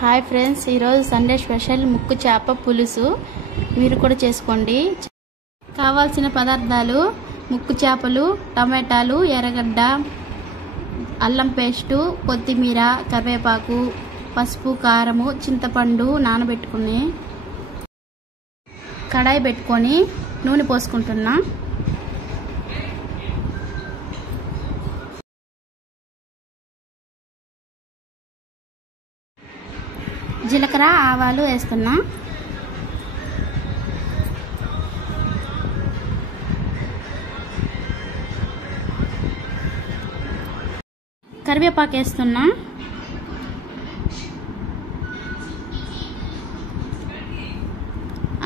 Hi friends, ఈరోజు Sunday special ముక్కు చేప పులుసు. మీరు కూడా చేసుకోండి. కావాల్సిన పదార్థాలు: ముక్కు చేపలు, టమాటాలు, ఎర్రగడ్డ, అల్లం పేస్టు, కొత్తిమీర, కరివేపాకు, పసుపు, కారము, చింతపండు నానబెట్టుకుని కడాయి పెట్టుకొని నూనె పోసుకుంటున్నా. జీలకర్ర, ఆవాలు వేస్తున్నా. కరివేపాకు వేస్తున్నా.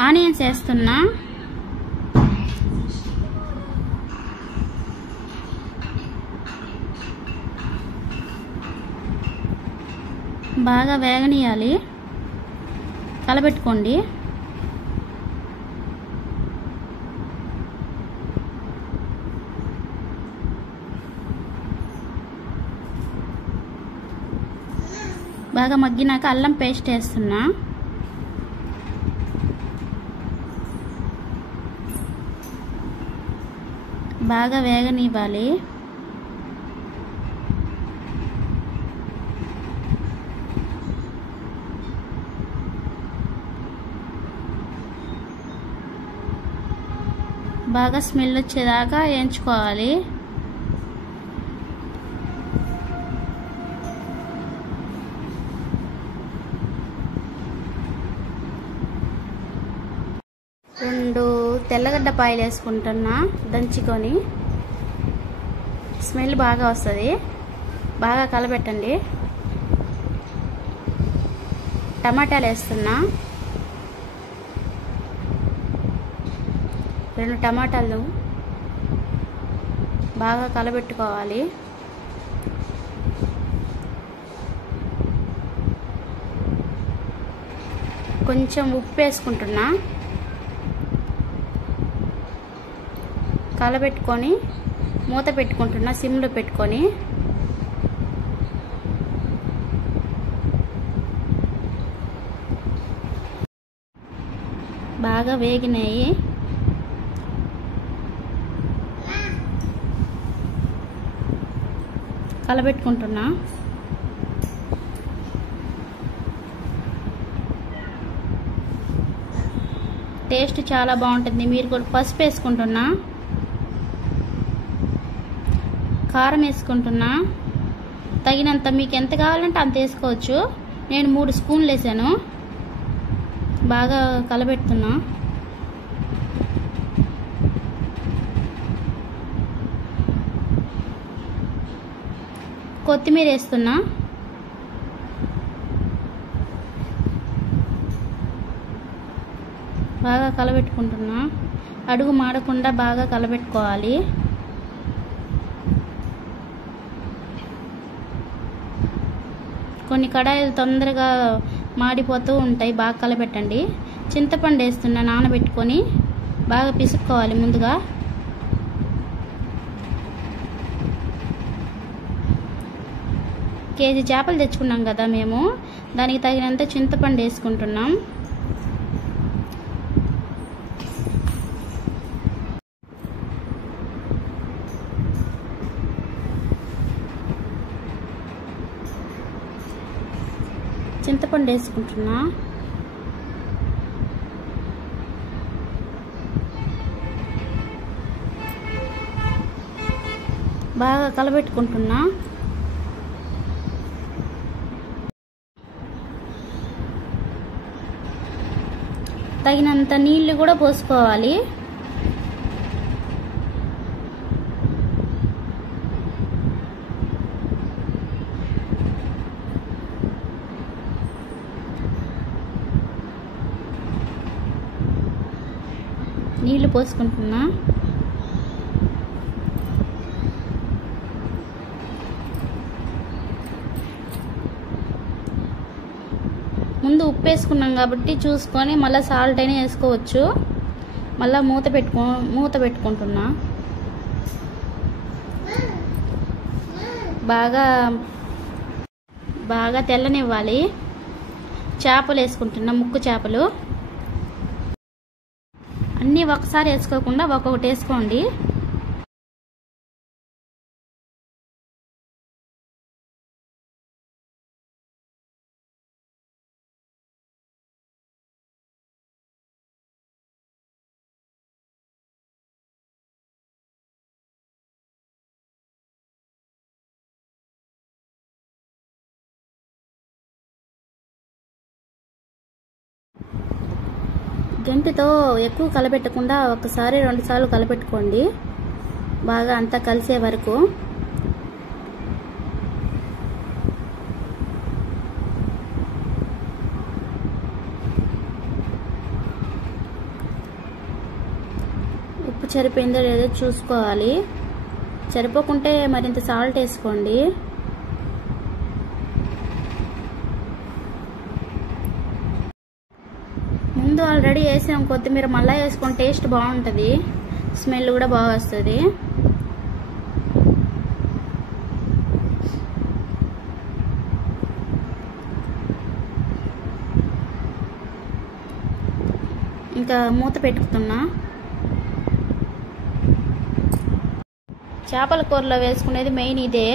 ఆనియన్స్ వేస్తున్నా. బాగా వేగనీయాలి. కలబెట్టుకోండి. బాగా మగ్గినాక అల్లం పేస్ట్ వేస్తున్నా. బాగా వేగనివ్వాలి. బాగా స్మెల్ వచ్చేదాకా వేయించుకోవాలి. రెండు తెల్లగడ్డ పాయలు వేసుకుంటున్నా దంచుకొని. స్మెల్ బాగా వస్తుంది. బాగా కలబెట్టండి. టమాటాలు వేస్తున్నా. 2 టమాటాలు బాగా కలబెట్టుకోవాలి. కొంచెం ఉప్పు వేసుకుంటున్నా. కలబెట్టుకొని మూత పెట్టుకుంటున్నా సిమ్లో పెట్టుకొని. బాగా వేగినాయి. కలబెట్టుకుంటున్నా. టేస్ట్ చాలా బాగుంటుంది. మీరు కూడా పసుపు వేసుకుంటున్నా. కారం వేసుకుంటున్నా. తగినంత మీకు ఎంత కావాలంటే అంత వేసుకోవచ్చు. నేను 3 స్పూన్లు వేసాను. బాగా కలబెడుతున్నా. కొత్తిమీర వేస్తున్నా. బాగా కలబెట్టుకుంటున్నా. అడుగు మాడకుండా బాగా కలబెట్టుకోవాలి. కొన్ని కడాయిలు తొందరగా మాడిపోతూ ఉంటాయి. బాగా కలబెట్టండి. చింతపండు వేస్తున్నా నానబెట్టుకొని. బాగా పిసుక్కోవాలి ముందుగా. కేజీ చేపలు తెచ్చుకున్నాం కదా మేము, దానికి తగినంత చింతపండు వేసుకుంటున్నాం. చింతపండు వేసుకుంటున్నా. బాగా కలబెట్టుకుంటున్నా. తగినంత నీళ్లు కూడా పోసుకోవాలి. నీళ్లు పోసుకుంటున్నా. ముందు ఉప్పు వేసుకున్నాం కాబట్టి చూసుకొని మళ్ళీ సాల్ట్ అయినా వేసుకోవచ్చు. మళ్ళీ మూత పెట్టుకుంటున్నా. బాగా తెల్లనివ్వాలి. చేపలు వేసుకుంటున్నా, ముక్కు చేపలు. అన్నీ ఒకసారి వేసుకోకుండా ఒక్కొక్కటి వేసుకోండి. గంటెతో ఎక్కువ కలపెట్టకుండా ఒకసారి 2 సార్లు కలపెట్టుకోండి, బాగా అంతా కలిసే వరకు. ఉప్పు సరిపోయిందో లేదో చూసుకోవాలి. సరిపోకుంటే మరింత సాల్ట్ వేసుకోండి. ముందు ఆల్రెడీ వేసాం కొత్తిమీర, మళ్ళీ వేసుకొని టేస్ట్ బాగుంటుంది, స్మెల్ కూడా బాగా వస్తుంది. ఇంకా మూత పెట్టుకుతున్నా. చేపల కూరలో వేసుకునేది మెయిన్ ఇదే.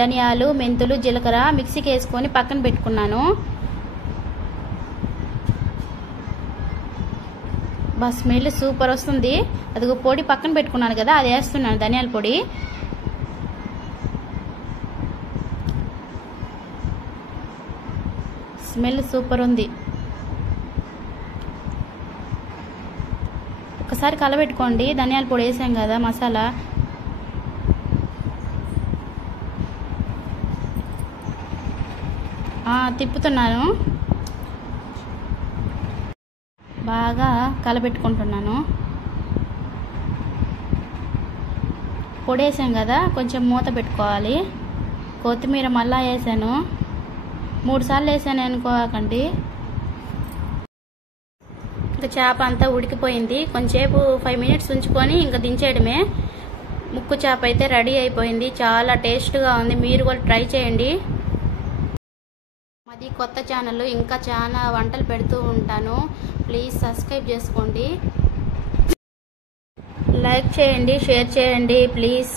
ధనియాలు, మెంతులు, జీలకర్ర మిక్సీకి వేసుకొని పక్కన పెట్టుకున్నాను. బా స్మెల్ సూపర్ వస్తుంది. అదిగో పొడి పక్కన పెట్టుకున్నాను కదా, అది వేస్తున్నాను, ధనియాల పొడి. స్మెల్ సూపర్ ఉంది. ఒకసారి కలబెట్టుకోండి, ధనియాల పొడి వేసాం కదా మసాలా. తిప్పుతున్నాను, బాగా కలబెట్టుకుంటున్నాను. పొడి వేసాం కదా, కొంచెం మూత పెట్టుకోవాలి. కొత్తిమీర మళ్ళా వేసాను, 3 సార్లు వేసాను అనుకోకండి. ఇంకా చేప అంతా ఉడికిపోయింది. కొంచెంసేపు 5 మినిట్స్ ఉంచుకొని ఇంకా దించేయడమే. ముక్కు చేప అయితే రెడీ అయిపోయింది. చాలా టేస్ట్గా ఉంది, మీరు కూడా ట్రై చేయండి. మాది కొత్త ఛానల్, ఇంకా చాలా వంటలు పెడుతూ ఉంటాను. ప్లీజ్ సబ్స్క్రైబ్ చేసుకోండి, లైక్ చేయండి, షేర్ చేయండి ప్లీజ్.